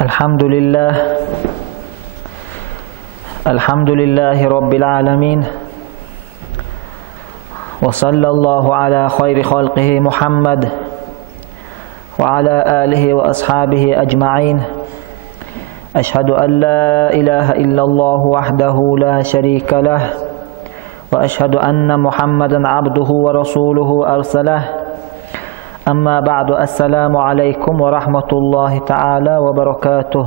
الحمد لله رب العالمين، وصلى الله على خير خلقه محمد وعلى آله وأصحابه أجمعين. أشهد أن لا إله إلا الله وحده لا شريك له، وأشهد أن محمدا عبده ورسوله أرسله. أما بعد، السلام عليكم ورحمة الله تعالى وبركاته.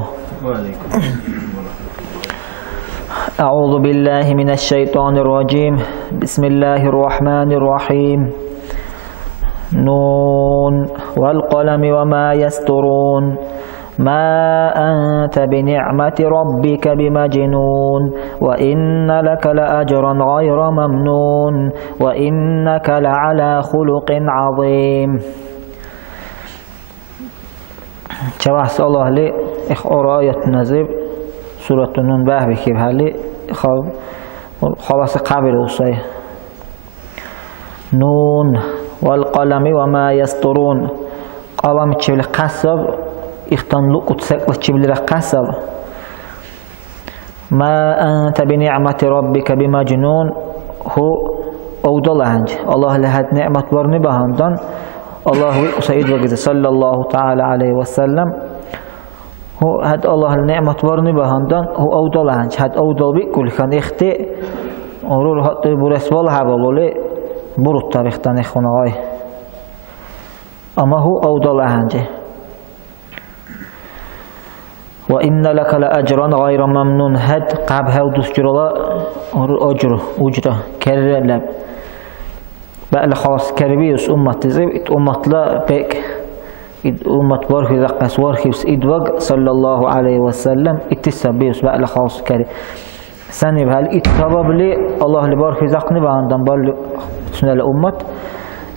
أعوذ بالله من الشيطان الرجيم. بسم الله الرحمن الرحيم. نون والقلم وما يسطرون. ما أنت بنعمة ربك بمجنون، وإن لك لأجرا غير ممنون، وإنك لعلى خلق عظيم. شبه الله لي آية نزيب سورة النون باه بكيب هالي خلاص قابل وصي. نون والقلم وما يسطرون. قلم تشبه قصب اختن لقط سقط تشبه قصب. ما أنت بنعمة ربك بمجنون. هو أودل عنج الله لهاد نعمة برني بهندن. الله سيد وجد صلى الله تعالى عليه وسلم. هو هاد الله النعمة برني بهندن. هو أودل عنج هاد أودل بكل كان اختي أورول هات برس والله بالله برد تاريخ تانيخنا غاي. أما هو أودل عنج. وإن لك لأجرا غير ممنون. هاد قاب هودس جرلا أجر كرلب بقى خلاص كربيوس أمة زي أمة لا بك أمة بارك ذقس وارخيس إدوج صلى الله عليه وسلم اتسبيوس بقى خلاص كري سني بهال اتسبب لي الله لبارك ذقني بعندن بال سنة الأمة.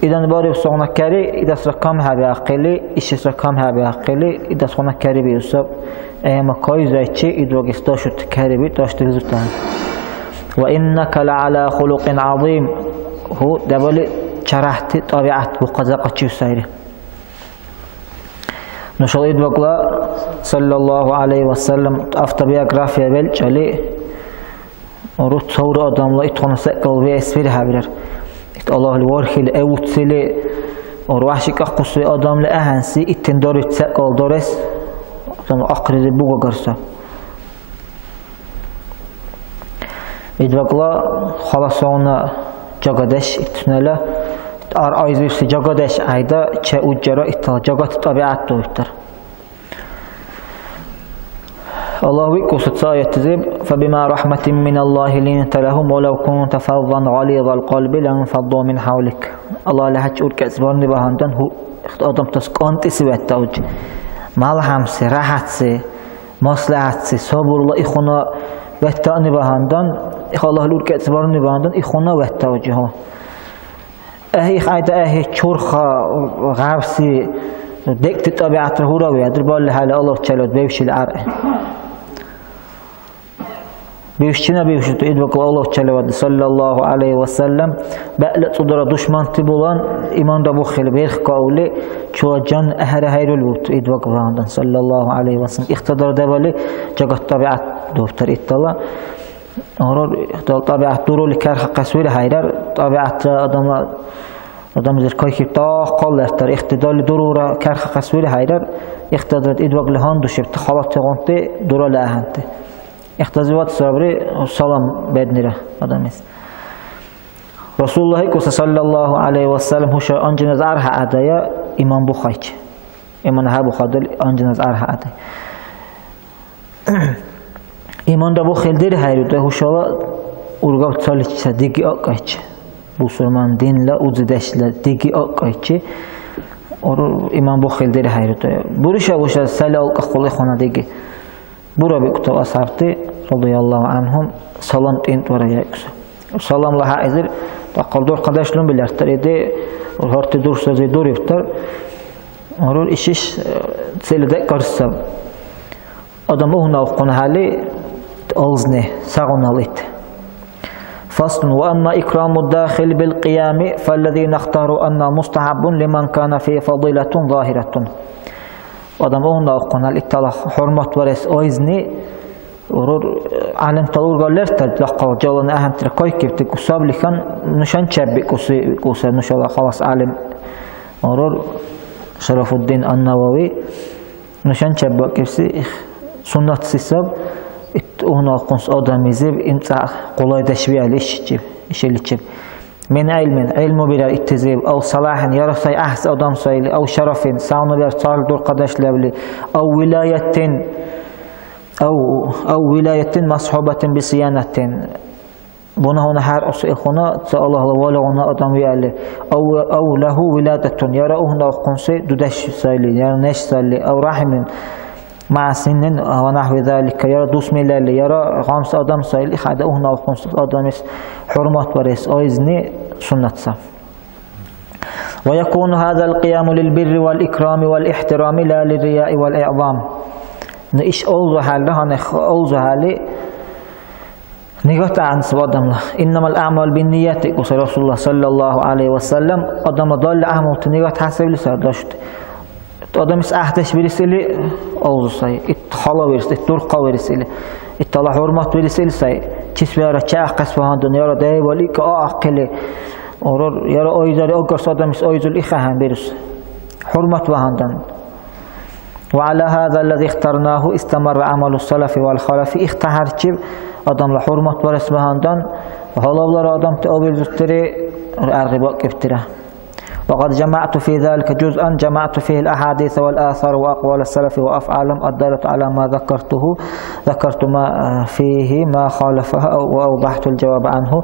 إذا بارك صونا كري إذا سرقمها بعقلي إيش سرقمها بعقلي إذا صونا كري بيوسف أيما كوي زي شيء إدوج استشهد كري بيتاش تلزتان. وإنك لعلى خلق عظيم. هو دبل شرحت طبيعة بقزاقة شوسيري. نشريد بقلا صلى الله عليه وسلم أفتى بيوغرافيا بلجالي ورد صور أدم لا يتخون سقل بيسفيرها بير. الله الوارخي الأوت سلي وروحشك أقصي أدم لأهنسي اتندار تسقل دارس أقرد بوغا قرصة. إدبقلا خلاصونا جاگدش اتناله آیزوس جاگدش عیدا چه اوجرا اتلا جاگت طبیعت دویتر. الله ويقصد آية زب فبما رحمة من الله لنت لهم ولو كنت فظا غليظ القلب لانفضوا من حولك. الله لهج أول كأسبان بهندن هو آدم تسكان تسويت توج مالهم سي راحت سي مصلحت سي صبر الله إخونا وتأني بهندن. الله لور كأسبان بهندن إخونا وتوجهه. أهي خايدة أهي شرخة غابسي دكت طبيعة الهروية دربال لها الله تشلود بيوشي العرق بيوشينا بيوشي تقيد بقى الله تشلود صلى الله عليه وسلم بقلق صدر دشمن تبولان إيمان دبوخل بيخ قولي شو جن أهر هيرو الوت إيد بقى بهندن صلى الله عليه وسلم اختدر دبالي جاقت طبيعة دوفتر إطلاع طبيعة دورو لكارخ قسويل هيرر طبيعة آدم زركای که تا قال تر اختدال دورو کارخ قسویل هیرر اختداد ادوگ لهان دوشب تخالات تغنته دورا لهانته اختزوات صبری سلام بدنیره آدمیست. رسول الله صلی الله علیه و سلم هوش آنجناز عرها عدایا ایمان بخایچ ایمان ها بخادل آنجناز عرها عدای ایمان دا بخیل دیر هیرده هوشالا ارگاه تالی چه دیگی آقایچ بسرمان دین لا اوزدش لا دیگی آقایچی اور ایمان بخیل دیر هیرده بروشه بوشه سال آقا خلی خونه دیگی برا بیکتو اصحابتی رضی الله عنهم سلام تین تورا یکس سلام لها ازیر تقل دور قداشلون بیلرتر ایده اور هرتی دور سازی دور یفتر اور ایشش سیلده کرسم آدم او ناقون حالی ألزنه سغناليت. فصل. وأما إكرام الداخل بالقيام فالذي نختار أن مستحب لمن كان فيه فضيلة ظاهرة. Adam onda oqqanal ittala hurmat var es o izni urur alim talur galler tad laqqa jalan ahamtira koykipti kusablikan nuşan çebbi kusa nuşala xalas alim urur Şarafuddin An-Navawi nuşan çebbi kipsi sunnat sisab ona oqqans adam izib imta qolay teşviyali işeliçib من علم بلا اتزاب أو صلاح يرثي أحس أدم سيل أو شرف ساون بيرتال دور قدش لبلي أو ولاية مصحوبة بصيانة بنا هنا حر أصيخنا الله ولا هنا أدم يالله أو له ولادة يرى هنا قنصي ددش سيل يرى نش سيل أو رحم مع سن ونحو ذلك يرى دوس ملال يرى خمس أدم سيل إخذ هنا قنص أدم حرمات ورث أيزني سنة ويكون هذا القيام للبر والإكرام والاحترام لا للرياء والإعظام نيش أوزها لها أوزها لي نيجت عن سبادم الله إنما الأعمال بالنيات قصر رسول الله صلى الله عليه وسلم أدم ضل أحمد نيجت حسب لسردشت أدم أحدش برسلي أوزساي اتخلا برسلي الترقة برسلي اتلا حرمات برسلي ساي تسبيرة شاقس فهان دنيا ده وليك أعقله أورور يرى أيزر أقرص أدمس أيزر إخهان برس حرمة وهندن وعلى هذا الذي اخترناه استمر عمل السلف والخلف اختهر جب أدم لحرمة ورس وهندن وهلا أدم تأويل زتري الرباء كفتره وقد جمعت في ذلك جزءا جمعت فيه الأحاديث والآثار وأقوال السلف وأفعالهم الدالة على ما ذكرت ما فيه ما خالفها وأوضحت الجواب عنه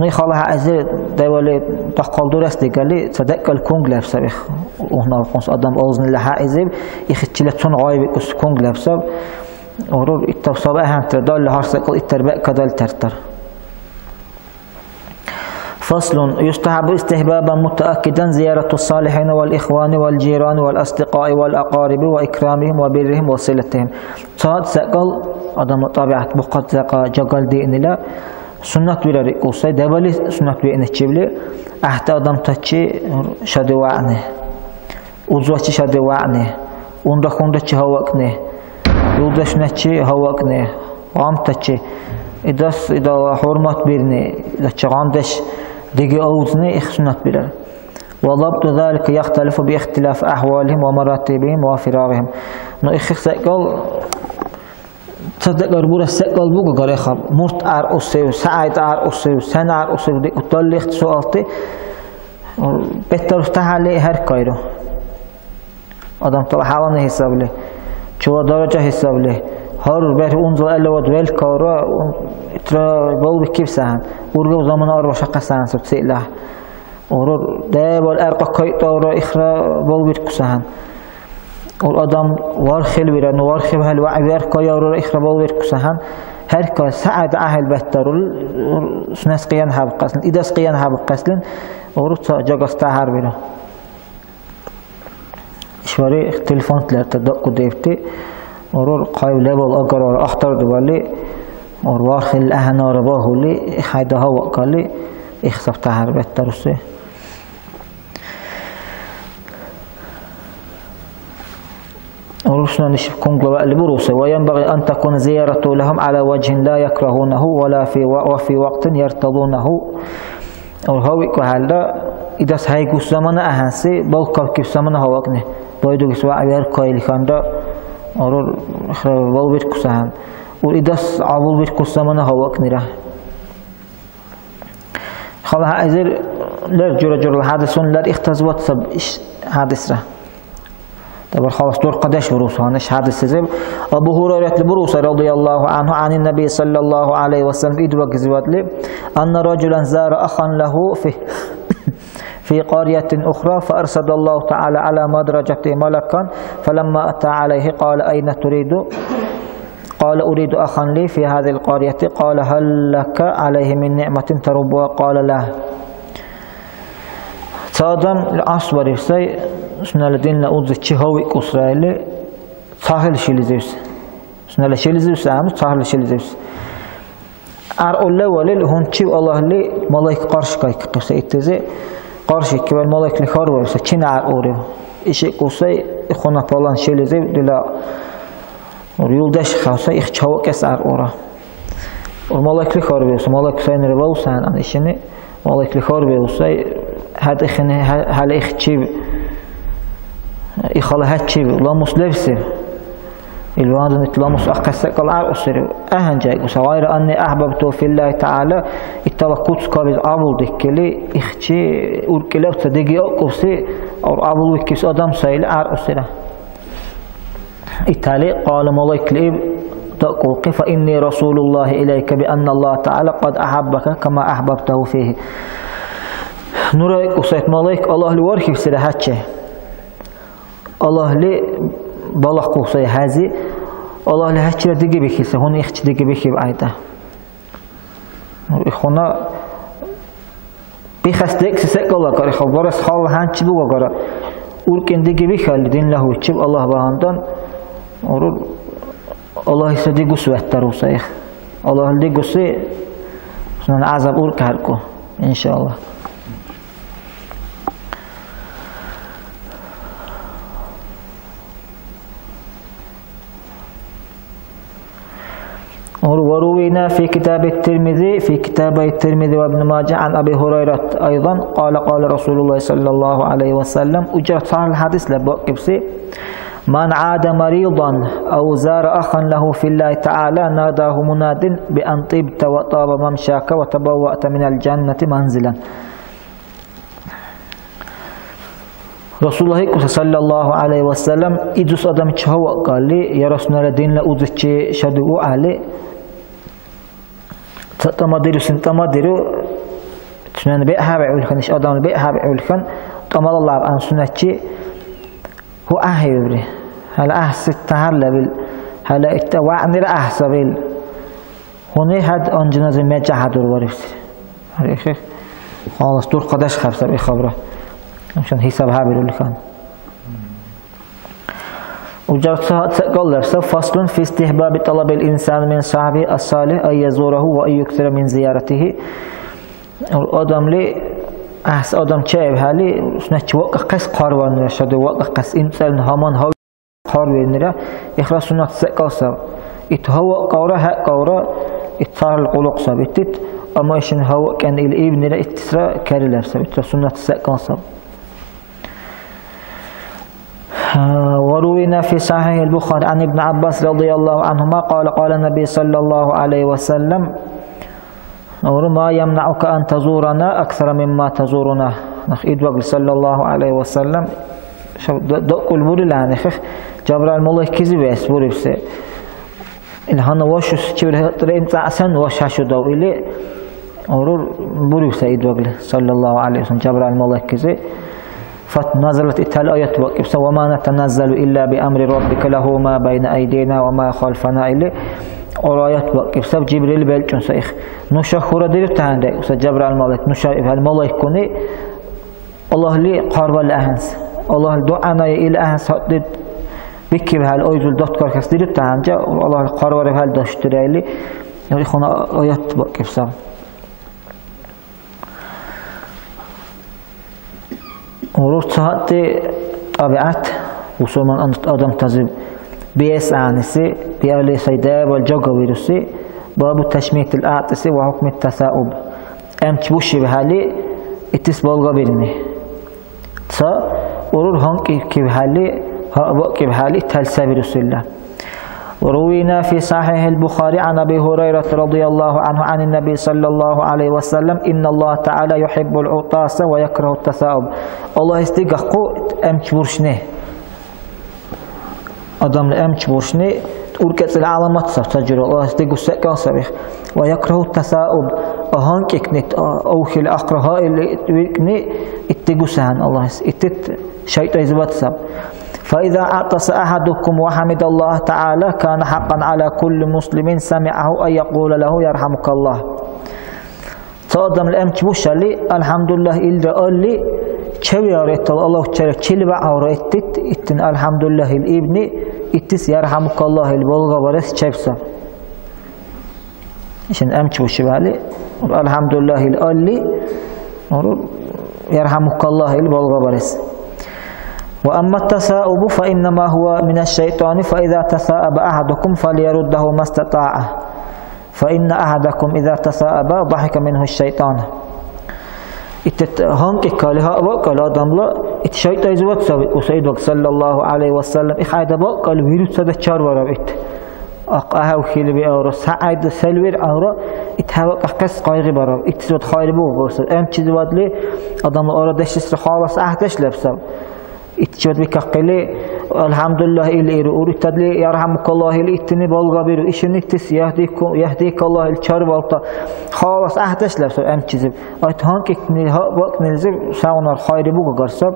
ني خالها أزيد دولي تقل درس دقالي صدق الكونغ لابسبخ وهنا القنص أدم أوزن لها إزيب يختلتون غايب كونغ لابسب ورور التوصب أهم تردال لهارسقل الترباء كدال ترتر فصل يستحب استحبابا متأكدا زيارة الصالحين والإخوان والجيران والأصدقاء والأقارب وإكرامهم وبرهم وصلتهم صاد سقل أدم طبيعة بقت زقا جقل دين لا سنة ولا رقوسي دبلي سنة بين الشبلي أحتى أدم تشي شدوانه وزوجي شدوانه وندخون دشي هواكنه يودش نشي هواكنه وام تشي إذا حرمت بيرني لتشغندش دقي أوزني إخسنت بلر وضبط ذلك يختلف باختلاف أحوالهم ومراتبهم وفرارهم نو إخ سقل تصدق ربورة سقل بوجو قريخب مرت عر أسيو سعيد عر أسيو سنة عر أسيو دي أطلع سؤالتي بتر تحلي هر كايرو آدم طبعا حوالي حساب له شو درجة حساب له هر بيت أنزل ألا ودويل كارا ترى بول كيف سهل ورجع زمان أربع شقة سهل سبتسي له ورر ده بالأرقى كي تورا إخرى بول بيت كسهل والأدم وارخل بيرن وارخل هالوعي بيرقى يورا إخرى بول بيت كسهل هر كاس سعد أهل بتر سناس قيان هاب قسلن إذا سقيان هاب قسلن ورت جاكس تهار بينه شواري تلفون تلا تدق ديفتي ورور قايب لبل أقر أخطر دوالي وروار خل أهنا رباه لي حيدا هوا قالي إخسف تهر بترسي ورسنا نشوف كونغ لبروسه وينبغي أن تكون زيارة لهم على وجه لا يكرهونه ولا وفي وقت يرتضونه وهو كهذا إذا سهيك الزمن أهنسي بلقى كيف زمن هواكنه بايدو سواء غير كايل كاندا أورور بول بيت كسهان وإذا عبول بيت كسمان هواكنه خلاها أزر لرجل الحادثون لا اختزوت سب حادث ره طبعا خلاص دور قداش بروس هانش حادث زب أبو هريرة البروس رضي الله عنه عن النبي صلى الله عليه وسلم إدوك زوات لي أن رجلا زار أخا له في قرية أخرى فأرسل الله تعالى على مدرجته ملكا فلما أتى عليه قال أين تريد؟ قال أريد أخا لي في هذه القرية قال هل لك عليه من نعمة تربها؟ قال لا صادم العصبر يسي سنة لدين لأوزي تشهوي كسرائيلي صاحل شيلزيوس سنة لشيلزيوس عامل صاحل شيلزيوس أرأول وليل هون تشيو الله لي ملايك قرش كايك قصة إتزي قرشي كبير ملاك لخارو بس چين عروري إشي قصي إخونا فلان شيء زي دلا وريولدش خاصة إخشوا كسر أورا ومالك لخار بيوس مالك سين ربوس عن إيشني مالك لخار بيوس هذا إخني هلا إخشيب إخلا هاتشيب لا مسلبسه الوان نتلامس أقصى العار أصير أهنجاي وسغير أني أحببته في الله تعالى التوقت كارز أبو دكلي إختي والكلاب تدقي أقصي أو أبو وكيس أدم سائل عار أصير التالي قال ملاك لي تقول فإني رسول الله إليك بأن الله تعالى قد أحبك كما أحببته فيه نورك وصيت ملاك الله لورك بسر هاتشه الله لي بالله قوسي هذه الله له هالشيء دقي بكيسه هون يختي دقي بكي بعيده إخونا بيخستك سك الله كاره خبرس خال هانش بوجا كاره ولكن دقي بكي الدين له وتشب الله بعندن ورد الله يسدي قصوة تروسيه الله اللي قصي سنن عذاب أولك هركو إن شاء الله وروينا في كتاب الترمذي وابن ماجه عن أبي هريرة أيضا قال رسول الله صلى الله عليه وسلم أجرت صحيح الحديث لبقبسي من عاد مريضا أو زار أخا له في الله تعالى ناداه مناد بأن طبت وطاب ممشاك وتبوأت من الجنة منزلا رسول الله صلى الله عليه وسلم إدوس أدم تشهو قال لي يا رسول الله دين لأوزتش شدو علي تماديرو سنتماديرو تنان بيئها بعولكن إيش أدم بيئها بعولكن تمال الله عن سنتشي هو أهيبري هلا أحس تهلا هلا التوعني رأحسبيل هوني هاد أنجنا زي ما جهدوا الورث هريخ خلاص دور قداش خبصة بخبره عشان حسابها بيقول كان وجرت قال فصل في استحباب طلب الإنسان من صاحبه الصالح أن يزوره وأن يكثر من زيارته الأدم لي أحس أدم شايف هالي سنتش وقت قص قارون رشاد وقت قص إنسان همان هاي قارون نرا إخلاص سنة سقاسة إتهوى قورة ها قورة إتصار القلق سبتت أما إيشن هو كان الإبن نرا إتسرا كارلر سبت سنة سقاسة وروينا في صحيح البخاري عن ابن عباس رضي الله عنهما قال النبي صلى الله عليه وسلم ما يمنعك أن تزورنا أكثر مما تزورنا إدوغ صلى الله عليه وسلم دق البوري لعنة جبرائيل مولى كذب يسبوري بس الهنا وش تشبه ترين تعسن وش هشو دو إلي أورور بوري بس إدوغ صلى الله عليه وسلم جبرائيل مولى كذب فنزلت الآية وقف وما نتنزل إلا بأمر ربك له ما بين أيدينا وما خلفنا إلي آيات وقف سب جبريل بيلچون سيخ نشخورا ديرت هنده وس جبرائيل ملك نشاف الملك كوني الله لي قرب الأهنس الله دعانا إلى أهنس هدد بكي بهال أيزول دكتور كاس ديرت هنجا الله قرب بهال داشتري لي يخونا آيات وقف سب ورود ساعت طبيعت وصول من أنت آدم تزب بيس عنسي بيالي سيداب والجوغة ويرسي باب تشميت الأعتسي وحكم التثاؤب أمت بوشي بهالي اتس بولغا بيرني تا ورور هنكي كبهالي هأبوك بهالي تلسى برسول الله وروينا في صحيح البخاري عن أبي هريرة رضي الله عنه عن النبي صلى الله عليه وسلم إن الله تعالى يحب العطاس ويكره التثاؤب الله يستيقظ أمت بورشنه أدم الأمش بورشني أركز العلامات سجل الله يستيقظ سكان سبيخ ويكره التثاؤب أهانك إكنت أوخي الأقرها اللي إكني اتجوسهن الله اتت شيء يزبط سب فإذا أعطس أحدكم وحمد الله تعالى كان حقا على كل مسلم سمعه أن يقول له يرحمك الله تقدم الأمش بوشلي الحمد لله إلا قال شوي رأيت الله تشيل بقى رأيت إتن الحمد لله الابن إتس يرحمك الله البلغة ورث شبسة عشان أمشي وشبالي الحمد لله الألي يرحمك الله البلغة ورث وأما التثاؤب فإنما هو من الشيطان فإذا تثاءب أحدكم فليرده ما استطاع فإن أحدكم إذا تثاءب ضحك منه الشيطان. هانك كالها وقال آدملا الشيطان زوات سوي وسيد صلى الله عليه وسلم إخايد وقال ويرد سد چار ورابط أقاه خيل بأورا سعيد سلوير أورا إتهاو قص قايغ برا إتسود خايربو بوس أم چیز وادلي آدم أورا دشس خالص أحدش لبسه إتشود بكقلي الحمد لله إلى رؤور تدلي يرحمك الله إلى إتني بالغبير إيشني تس يهديك الله الشر والتا خالص أحدش لبسه أم چیز أتهان كني ها وقت نزل ساونا الخير بوجو قرصب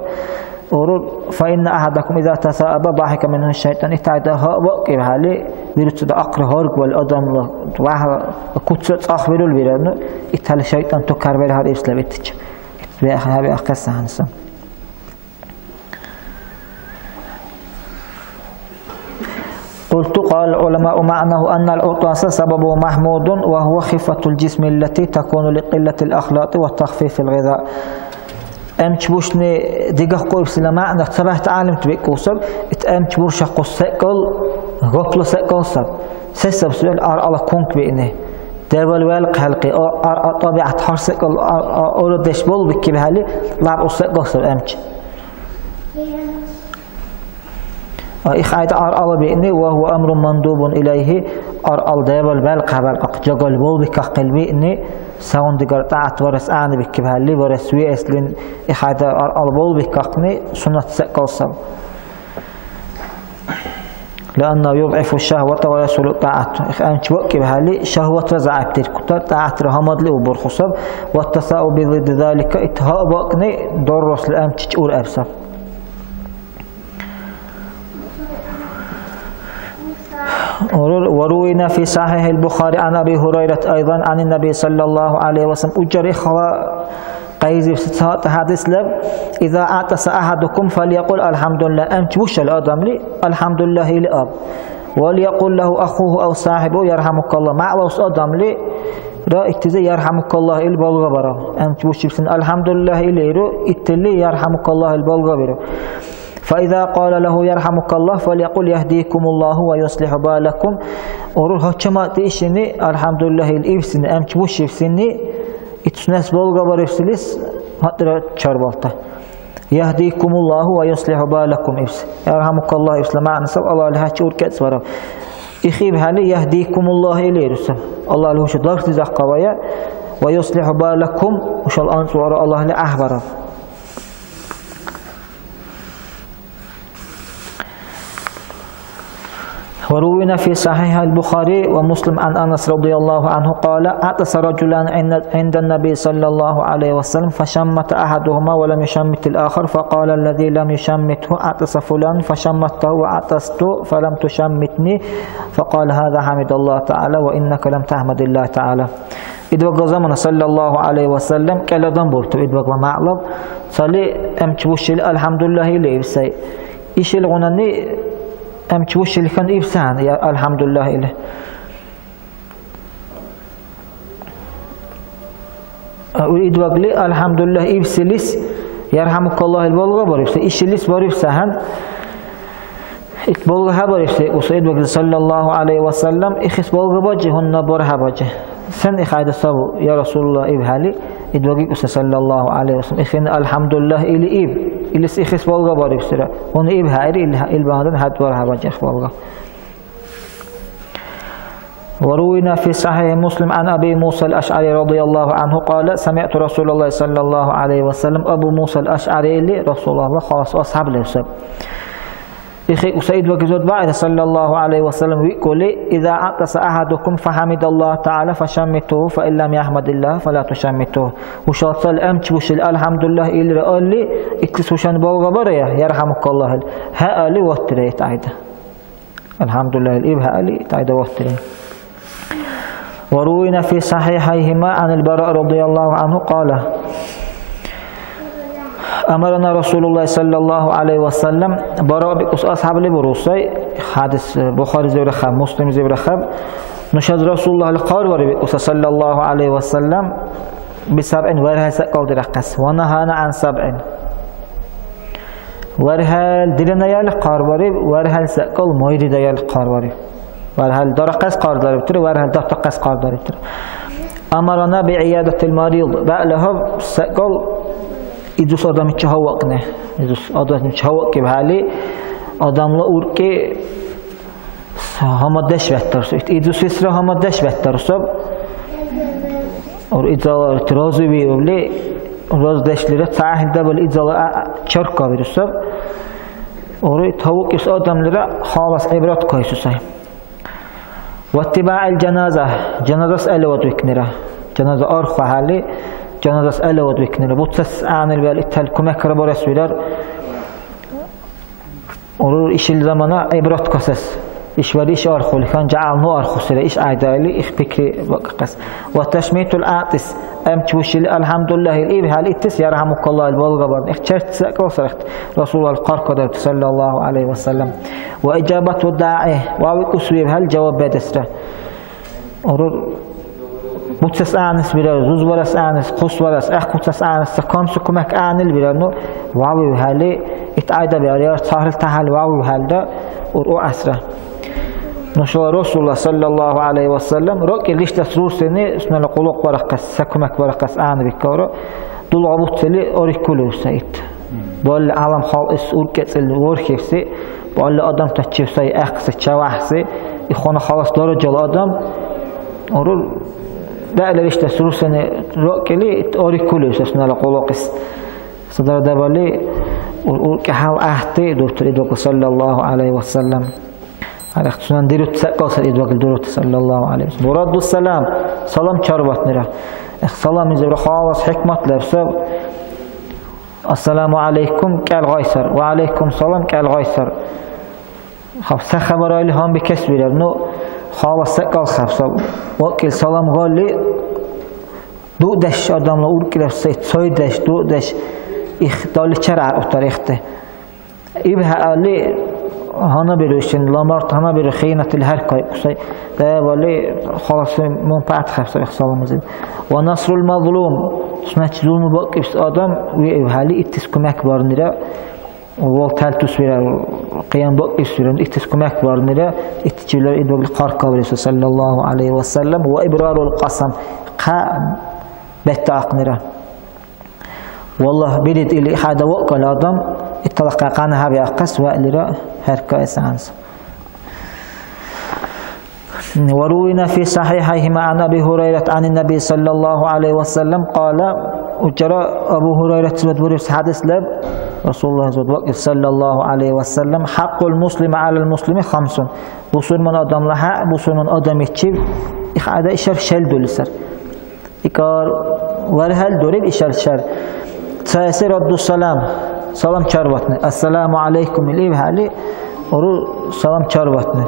أورو فإن أحدكم إذا تثاءب ضحك منه الشيطان إتعدى ها وقت بحالي بيرتد أقر هارق والأدم وعها كتسات أخبروا البيرانو إتهال الشيطان تكر بير هذا إسلام إتج بأخي أقصى عنسا. قلت قال العلماء معناه أن العطاس سببه محمود وهو خفة الجسم التي تكون لقلة الأخلاق وتخفيف الغذاء. أم تبوشني دقة قوي سلامة عندك تبع تعلم تبيك وصل أم تبوش قص سكال غفل سكال صب سبب سؤال على كونك بإنه دبل والق حلقي طبيعة حرسك أردش بول بكي بهالي لعب قص صب أمش إخايد أرأل بإني وهو أمر مندوب إليه أرأل دابل بالقبل أقجل بول بكقل بإني ساون دقر تعت ورس أعني بكبهالي ورس ويأس لين إخايد أرأل بول بكقني سنة سقصب لأنه يضعف الشهوة ويسهل الطاعة. أنت وقت بهالي شهوة رزع بتركتر طاعة رحمد لي وبرخصب والتثاؤب ضد ذلك إتهاء بقني درس لأم تشعور أبصر. وروينا في صحيح البخاري عن أبي هريرة أيضا عن النبي صلى الله عليه وسلم أجري خوا قيز بستات حديث لب إذا أعطس أحدكم فليقل الحمد لله أنت وش الأدم لي الحمد لله لأب وليقل له أخوه أو صاحبه يرحمك الله مع وص أدم لي رأيت زي يرحمك الله البلغ برا أنت وش بسن الحمد لله ليرو إتلي يرحمك الله البلغ برا. فإذا قال له يرحمك الله فليقل يهديكم الله ويصلح بالكم أروح كما تيشني الحمد لله الإبسن أمش وش بسني إتسناس بلغ برسلس هترى شربالته يهديكم الله ويصلح بالكم إبس يرحمك الله إبس لما نسب الله لها شور كأس ورا يخيب هالي يهديكم الله إليه رسم الله له شدار تزاق قوايا ويصلح بالكم وشال أنصر الله لأحبره. وروينا في صحيح البخاري ومسلم عن أنس رضي الله عنه قال أعطس رجلان عند النبي صلى الله عليه وسلم فشمت أحدهما ولم يشمت الآخر فقال الذي لم يشمته أعطس فلان فشمته وأعطست فلم تشمتني فقال هذا حمد الله تعالى وإنك لم تحمد الله تعالى. إدوغ زمن صلى الله عليه وسلم كلا دنبورتو إدوغ معلم صلي أمتوش الحمد لله ليبسي إيش الغناني أم توش اللي كان إبسان يا الحمد لله إله. أريد وقلي الحمد لله إبسليس يرحمك الله البلغة بريبس إيشليس بريبسهن إتبلغها بريبس وسيد وقل صلى الله عليه وسلم إخس بلغة بجهن برها بجه سن إخايد الصبو يا رسول الله إبهالي إدوغي صلى الله عليه وسلم إخن الحمد لله إلي إب إلي إخس بلغة بريبسرا ون إب هايري إلباندن هاد برها بجه بلغة. وروينا في صحيح مسلم عن أبي موسى الأشعري رضي الله عنه قال سمعت رسول الله صلى الله عليه وسلم أبو موسى الأشعري اللي رسول الله خلاص أصحاب له إخي أسيد وجزود بعد صلى الله عليه وسلم يقول إذا عطس أحدكم فحمد الله تعالى فشمته فإن لم يحمد الله فلا تشمته. وشاط الأمش وش الحمد لله إلى قال لي إكسوشان بوغ بريا يرحمك الله هالي وتري تعيده الحمد لله الإب هالي تعيده وتري. وروينا في صحيحيهما عن البراء رضي الله عنه قال أمرنا رسول الله صلى الله عليه وسلم براء بقص أصحاب لبروسي حادث بخاري زي رخاب مسلم زي رخاب نشهد رسول الله القار وربقص صلى الله عليه وسلم بسبع ورها سقود رقص ونهانا عن سبع ورهال دلنا يال قارباري ورهال سقل مويري ديال قارباري ورهال درقس قارداري بتر ورهال دقس قارداري بتر أمرنا بعيادة المريض بعلهم سقل إدوس آدم تشهوقنا إدوس آدم تشهوق كبهالي آدم لا أوركي هم دش بهتر إدوس إسرا هم دش بهتر صب اور إذا ترازو بيقولي راز دشلره تعهد دبل إذا شركة بيرسب اور تهوق إس آدم لره خالص عبرت كايسوسه واتباع الجنازة جنازة ألواد وكنره جنازة أرخ حالي جنازة ألواد وكنره بوتس عن البال التلكم كربار سوير اور إيش الزمانة عبرت كاسس إيش وريش أرخول كان جعلناه أرخوسره إيش عدالي إيش فكري بقص وتشميت العاطس أم توشل الحمد لله الإيه هالإتس يرحمك الله البلغة برد اخترت سأكوسرت رسول القرق صلى الله عليه وسلم وإجابة الداعي وأوكسوير هل جواب بدسره أورور متس أنس بير زوز ورس أنس قص ورس أخوتس أنس سكان سكمك أنل بيرنو واو هالي إتعايد بيريار صار التحل واو هالدا أو أسره نشوا رسول الله صلى الله عليه وسلم رأك ليش تسرور سنة اسمه لقلق ورقص سكمك ورقص عن بكارة دول عبود سلي أريكولو سيد بقول عالم خالص أوركت الوركيف سي بقول آدم تشيف سي أخس تشوح سي إخوانا خلاص درجة الآدم أورو بقى ليش تسرور سنة رأك لي أريكولو اسمه لقلق صدر دبالي أورك حال أحتي دكتور إدوك صلى الله عليه وسلم على اختصان ديرو تسقص إدوك دروت صلى الله عليه وسلم ورد السلام سلام شربت نرا سلام يزبر خالص حكمة لبسب السلام عليكم كالغيسر وعليكم سلام كالغيسر خب سخبر اللي هم بكسب لأنه خالص سقال خبصب وكل سلام قال لي دودش آدم لا أول كده سيدش دودش إختال شرع الطريقته إبها لي هنا بيروشين لامارت هنا بيرخينة الهركاي قصي ده ولي خلاص منفعت خفص إخصال مزيد ونصر المظلوم سمعت ظلم بقى آدم وهالي اتسكمك بارنرا والتال تسوير قيام بقى يسوير اتسكمك بارنرا اتجلر إدوك القارقة ورسول صلى الله عليه وسلم وإبرار القسم قا بتاقنرا والله بدت إلي حدا وقت الآدم اتلقى قانها بأقص وإلرا هركا إسانس وروينا في صحيحيهما عن أبي هريرة عن النبي صلى الله عليه وسلم قال وجرى أبو هريرة بدوري حديث لب رسول الله صلى الله عليه وسلم حق المسلم على المسلم 5 بصور من آدم لها بصور من آدم يتشيب إخادة إشار شل دولسر إكار ورهل دوريب إشار شر سيسير رد السلام سلام چارباتنه السلام عليكم الإيه هالي ورو سلام چارباتنه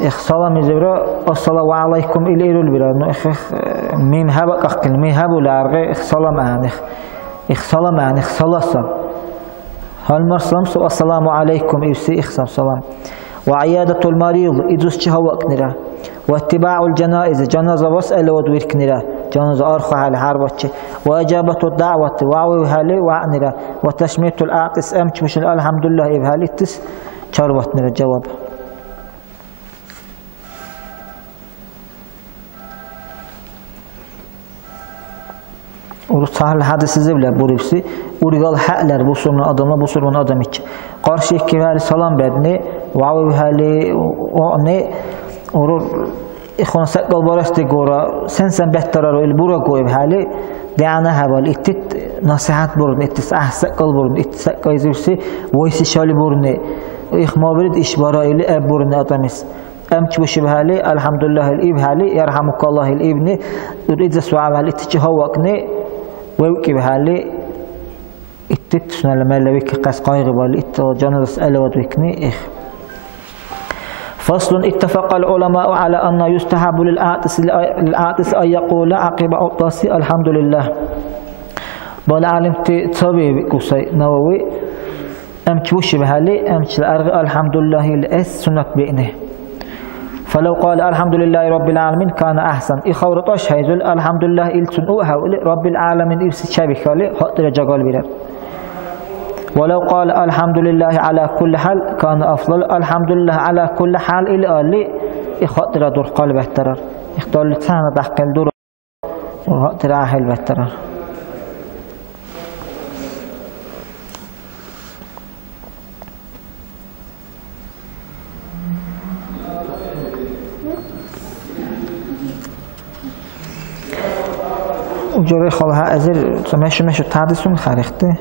إخ سلام يزبرا السلام عليكم الإيه رول برانو إخ ميم هبا قل ميم هبو لارغي إخ سلام آنخ إخ سلام آنخ سلاسا هل مرسلم سو السلام عليكم إيسي إخ سلام وعيادة المريض إدوس چهوك نرا واتباع الجنائز جنازة واسأل ودويرك نرا جنازة أرخى على حربتش وإجابة الدعوة وعوي هالي وعنرا وتشميت العاطس أمش مش الحمد لله إبهالي تس شربت نرا جواب ورصح الحدث زبلة بوريبسي ورجال حقلر بوصل من أدمنا بوصل من أدميش قارشي كهالي سلام بدني وعوي هالي وعني ورو إخوان سقل برستي جورا سنسن بهتر رو البورا جوي بحالي دعنا هبال إتت نصيحات برن إتس سقل برن إتس سقل يزوسي ويس شالي برن إخ ما برد إيش برا إلي أب برن أطمس أمش وش بحالي الحمد لله الإب حالي يرحمك الله الإبن يريد سواء بحالي إتشهوكني ويوكي بحالي إتت سنة لما لويك قاس قايغ بالي إت جنرس ألوات ويكني إخ فصل اتفق العلماء على أن يستحب للعاطس أن يقول عقب عطاسي الحمد لله بل علمت تصبي كوسي نووي أمش وش بهالي أمش الأرغ الحمد لله الأس سنة بإنه فلو قال الحمد لله رب العالمين كان أحسن إخورطاش هيزل الحمد لله إلسن أوها رب العالمين إلس شابك لي خطر جغال بيرر ولو قال الحمد لله على كل حال كان أفضل. الحمد لله على كل حال إلى اللي يخاطر دور قلب الترر يختار لسانه بحكي دور وخاطر أهل بالترر. وجري خلها أزل مشو تحدثون خارجته.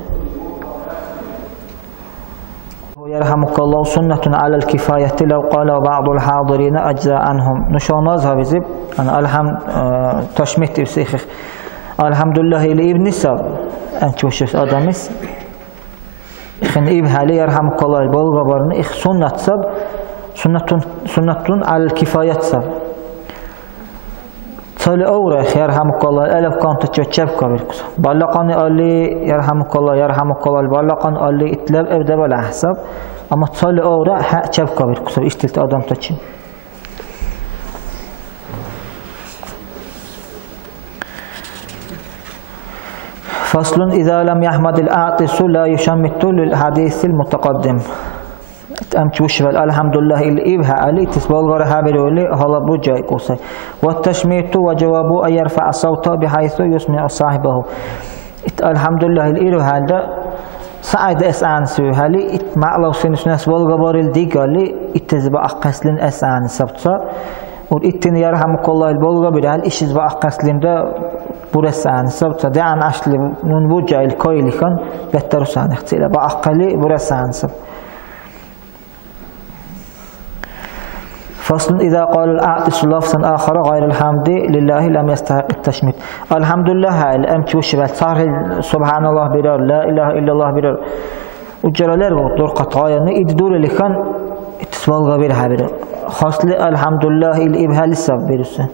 يرحمك الله سنة على الكفاية لو قال بعض الحاضرين أجزاء عنهم نشاناز هذا أنا الحمد تشميت بسيخ الحمد لله اللي ابن السب أنت وش آدمس خن إبها لي يرحمك الله البلغة برن إخ سنة سب سنة على الكفاية سب تالي أورا يرحمك الله ألف كانت تشوف كبيركس بلقاني قال لي يرحمك الله بلقان قال لي اتلاب أبدا بلا حساب أما تالي أورا حق تشوف كبيركس اشتلت آدم تشين. فصل إذا لم يحمد الأعطس لا يشمت للحديث المتقدم. أمشوش الحمد لله اللي إبها علي تسبال غرها برولي هلا بوجاي قصي والتشميت وجوابه أن يرفع صوته بحيث يسمع صاحبه. الحمد لله اللي هذا سعيد أسعان سوي هالي مع لو سنس والغبار الدي قال لي اتزبع قسلن أسعان سبتا والإتن يرحمك الله البلغة بدال إيش يزبع قسلن ده برسان سبتا دعان عشل من بوجاي الكويل كان بترسان اختيلا بأقلي برسان سب. فصل إذا قال الأعطس لفظا آخر غير الحمد لله لم يستحق التشميت. الحمد لله الأمت وشبه صار سبحان الله برار لا إله إلا الله برار وجرالر دور قطعية إذ دور اللي كان تسوال غبيرها برار خاص لي الحمد لله الإبهال السبب برسه.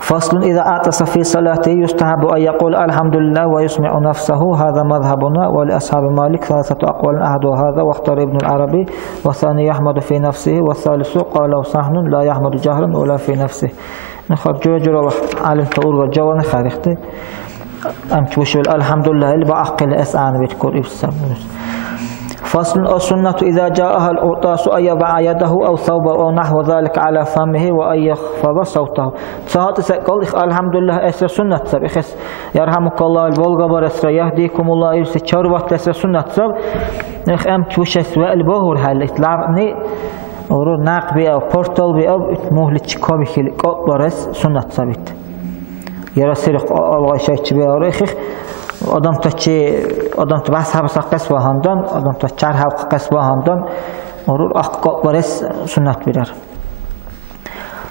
فصل إذا أعطس في صلاته يستحب أن يقول الحمد لله ويسمع نفسه. هذا مذهبنا ولأصحاب مالك ثلاثة أقوال أحدها هذا واختار ابن العربي والثاني يحمد في نفسه والثالث قال صحن لا يحمد جهرا ولا في نفسه. نخرج جوجر على التقول والجوان خارجته أمشوش الحمد لله اللي بأقل أسعان بتكور إبسام. فصل السنة إذا جاءها الأوطاس أن يضع يده أو ثوبه أو نحو ذلك على فمه وأن يخفض صوته. صهات سأقول الحمد لله أسر سنة سب إخس يرحمك الله البلغة برسر يهديكم الله يرسل شربت أسر سنة سب نخ أم توش سواء البهور هل إطلعني ورو ناق بي أو بورتال بي أو مهلة شكابي خلي برس سنة سبت يرسل الله شيء بي أو ريخ آدم تا بحث هبس قصبه هندان آدم تا چار هب قصبه هندان مرور أخ برس سنة بدر.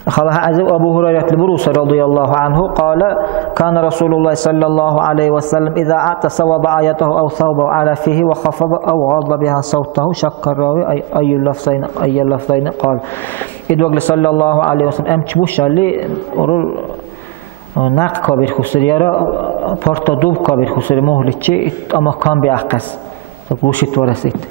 خلها عزب أبو هريرة البروس رضي الله عنه قال كان رسول الله صلى الله عليه وسلم إذا أعطس وضع يده أو ثوبه على فيه وخفض أو غض بها صوته شك الراوي أي اللفظين قال إدوغل صلى الله عليه وسلم أمتبوش اللي مرور ناق كابير خسريارا بارتا دوب كابير خسري مهلتشي أما كان بأحكس وشت ورسيت.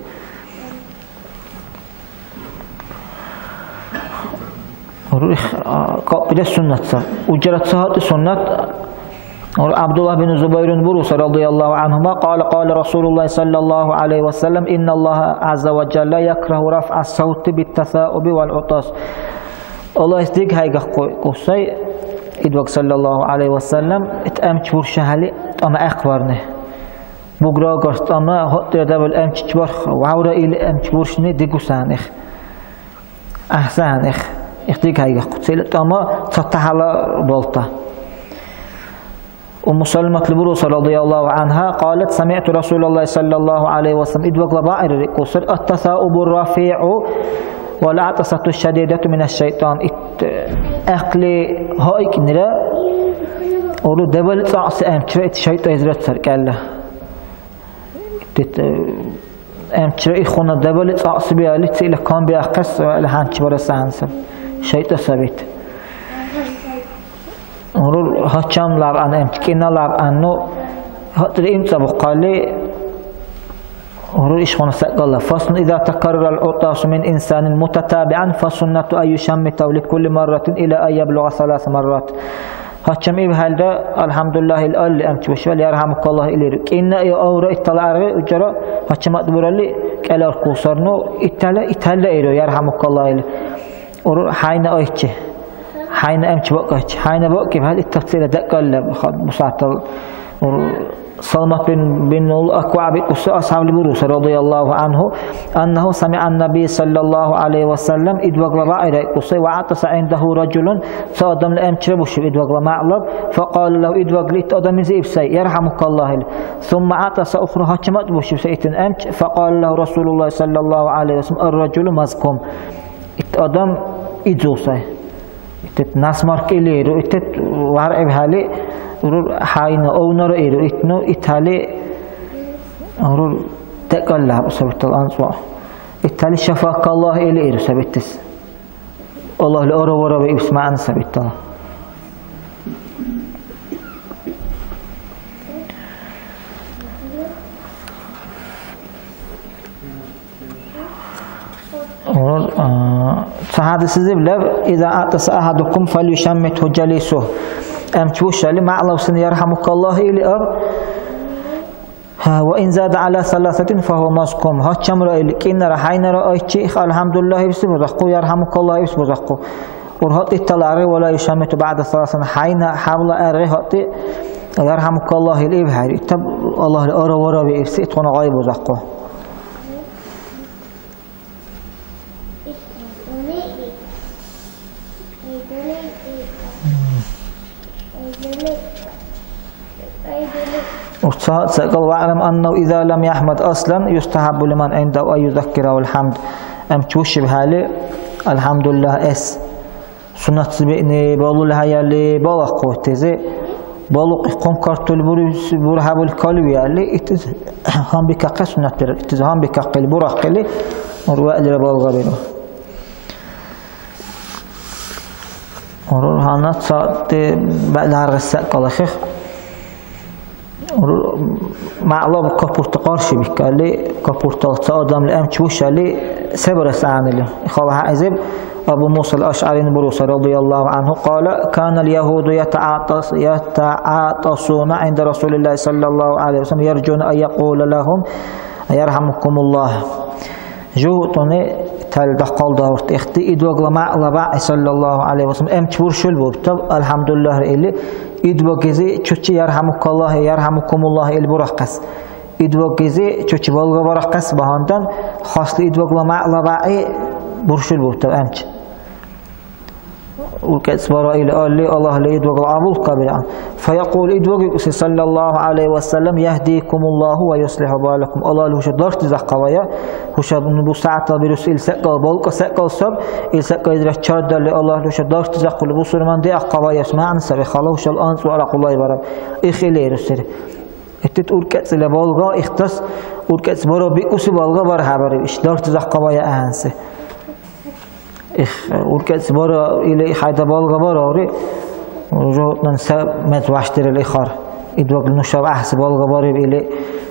قابل السنة وجرت سهات السنة. عبد الله بن زبير بروس رضي الله عنهما قال رسول الله صلى الله عليه وسلم إن الله عز وجل يكره رفع الصوت بالتثاؤب والعطاس. الله يستيق هاي قصي إدوك صلى الله عليه وسلم اتأمت برشهالي أما أخبرنه بقرا قرصت أما هطر دبل أمت برخ وعورا إلي أمت برشني ديقو سانخ أحسانخ اختيق هاي قصيلة أما تتحلى بلطة. أم سلمة البروس رضي الله عنها قالت سمعت رسول الله صلى الله عليه وسلم إدوك لبائر قصر التثاؤب الرفيع والعطسة الشديدة من الشيطان. أقلي هايك نرى ورو دبل تعص أمترى الشيطان يزرت سرك الله أمترى إخونا دبل تعص بيا لتسيل كان بيأقص لحنش برسان سب الشيطان سبيت ورو هاتشام لار أنا أمتكينا لار أنو هاتري إنت بقى لي ورو إشخونا سأقل. فصل إذا تكرر العطاس من إنسان متتابعا فسنة أن يشمت لكل مرة إلى أن يبلغ 3 مرات. haçam ev halda alhamdulillah el emç boşval yarhamukallah ileri kinna avra ittaları ucara haçam atburali kelar kusarno italla ero yarhamukallah ile or hayna ayçı hayna emç bakaç hayna bakıp hal ittafsile dakalla musaatal Salmat bin Akwa bin Ashab al-Burus radhiyallahu anhu annahu sami'a an-nabiy sallallahu aleyhi ve sellem idwaqla ila qusay wa atasa indahu rajulun sa'adam al-amchira bush idwaqla ma'lab faqala lahu idwaqli adam zibsay yarhamukallah thumma atasa ukhra hachamat bush saytin amch faqala lahu rasulullah sallallahu aleyhi ve sellem ar-rajulu mazkum adam idzusay itet nasmark ileru itet war evhali hayna ownara ero itno itali orul tekalla sabital answa itali shafakallah ele ero sabitis Allah le ora wara be isma'an sabital orul sahadisiz bilar iza atasa ahadukum falyushammithu jalisuh أمشوش اللي مع الله وسن يرحمك الله إلى وإن زاد على ثلاثة فهو مسكوم هاتشم رأي كنا رحينا رأي شيخ الحمد لله يبسم رزقه يرحمك الله يبسم رزقه ورهات التلاري ولا يشمت بعد ثلاثة حين حول أري هات يرحمك الله إلى بهاي تب الله الأرى ورا بيبسيت وانا غايب رزقه سأقول واعلم أنه إذا لم يحمد أصلا يستحب لمن عنده أن يذكره الحمد أم توش بهالي الحمد لله اس سنة سبقني بالله لها يلي بالغ قوتي بالغ قم كارتول برهاب الكالوي يلي هم بكاقة سنة هم بكاقة البرق لي ورواء لي بالغ بينه ورهانا صارت بعدها رسالة الله خير مع الله كابورت قارشي بكالي كابورت صادم الأم تشوش عليه سبر سعان له خالها عزب أبو موسى الأشعري بروس رضي الله عنه قال كان اليهود يتعاطسون عند رسول الله صلى الله عليه وسلم يرجون أن يقول لهم يرحمكم الله جوتني تل دقال دورت اختي إدوغ مع الله صلى الله عليه وسلم أم تشور شلبوب طب الحمد لله إلي إدوغزي تشوتي يرحمك الله يرحمكم الله البرقص إدوغزي تشوتي بالغ برقص بهاندن خاص إدوغ مع الله برشل بوتو أمش وكسبر إلى الله لا يدوغ عبود قبلان فيقول إدوغ صلى الله عليه وسلم يهديكم الله ويصلح بالكم الله له شدرت زقوايا هو نبو ساعة برسول سقل بالك سقل سب السقل إدرك شاد الله له شدرت زقل بصر من دي قوايا اسمعن سبي خلاص الآن سؤال الله يبارك إخلي رسول تقول كسل بالغا اختص وكسبر بيقص بالغا برهبر إشدرت زقوايا أهانسه والكسبر إلى حيدا بالغ براري وجوتنا نسب متواشتر الإخر إدوق النشاب أحسب بالغ بري إلى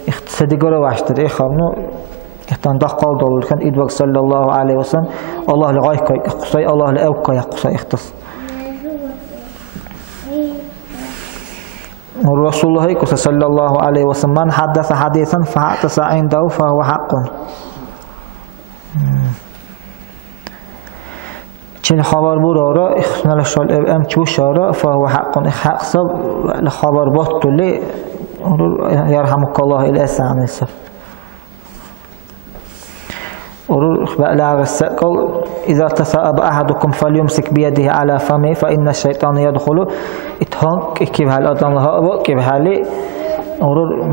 اختصادي قرا واشتر إخر نو احتان دقال دول كان إدوق صلى الله عليه وسلم الله لغايك يقصي الله لأوك يقصي اختص والرسول الله صلى الله عليه وسلم من حدث حديثا فحدث عنده فهو حق چه خبر برارا اخنا لشال ام چوشارا فهو حق حق صب الخبر بطل لي يرحمك الله الاسلام السف بقى السقل اذا تثاءب احدكم فليمسك بيده على فمه فان الشيطان يدخل اتهانك كيف هالادم لها كيف حالي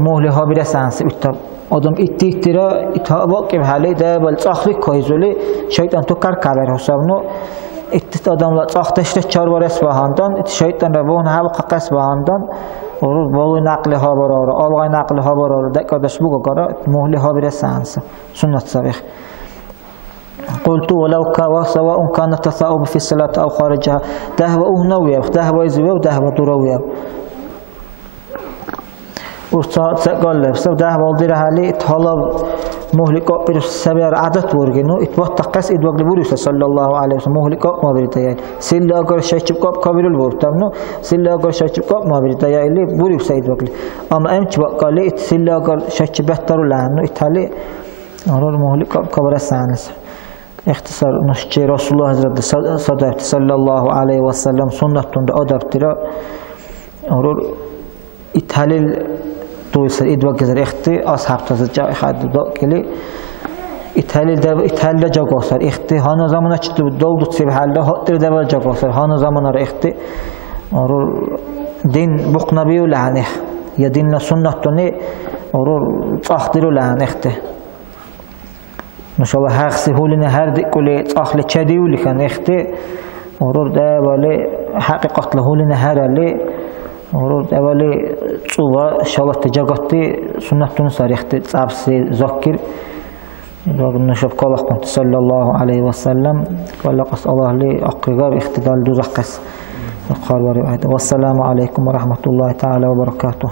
مهلها برسانس بتب آدم اتیترا اتهاب که حالی ده بل آخری کایزولی شیطان تو کار کابر حسابنو اتت آدم لا آختش ده چهار بار اسبهاندان ات شیطان ربون هوا قص بهاندان ورود باوی نقل ها برار آوای نقل ها برار دکادش بگو کرا مهلی ها برسانس سنت سبخ قلت ولو سواء كان التثاؤب في الصلاة أو خارجها ده وأهنوية ده ويزوي وده ودروية وصار سقال لبسه وده والدي رهالي طلب مهلك أبير سبير عادت ورجنو اتوقع إدوق البوريس صلى الله عليه وسلم مهلك ما بريتيا سيل أقر شيء تبقى كبير البور تمنو سيل أقر شيء تبقى ما بريتيا اللي بوريس إدوق أما أم تبقى لي سيل أقر شيء بهتر لانه إتالي أمر مهلك كبير السانس اختصار نشجع رسول الله صلى الله عليه وسلم سنة أدر ترى أمر إتالي تويس إدوق جزر إختي أصحاب تزجع خد داكلي إتحل جاكوسر إختي هانو زمان أشتو دول تصيب حاله هتر دبل جاكوسر هانو زمان إختي أورو دين بقنا بيو لعنه يا دين سنة توني أورو أخطروا لعنه إختي نشوف هاخسي هو لنا هردي كل أخلي تشديو اللي كان إختي أورو ده بالي حقيقة له لنا هرالي ورود أولي صوبة شالله تجاقتي سنة تنصر يختي تعبسي ذكر نشوف قال صلى الله عليه وسلم قال قص الله لي أقرب اختدال دوزقس والسلام عليكم ورحمة الله تعالى وبركاته.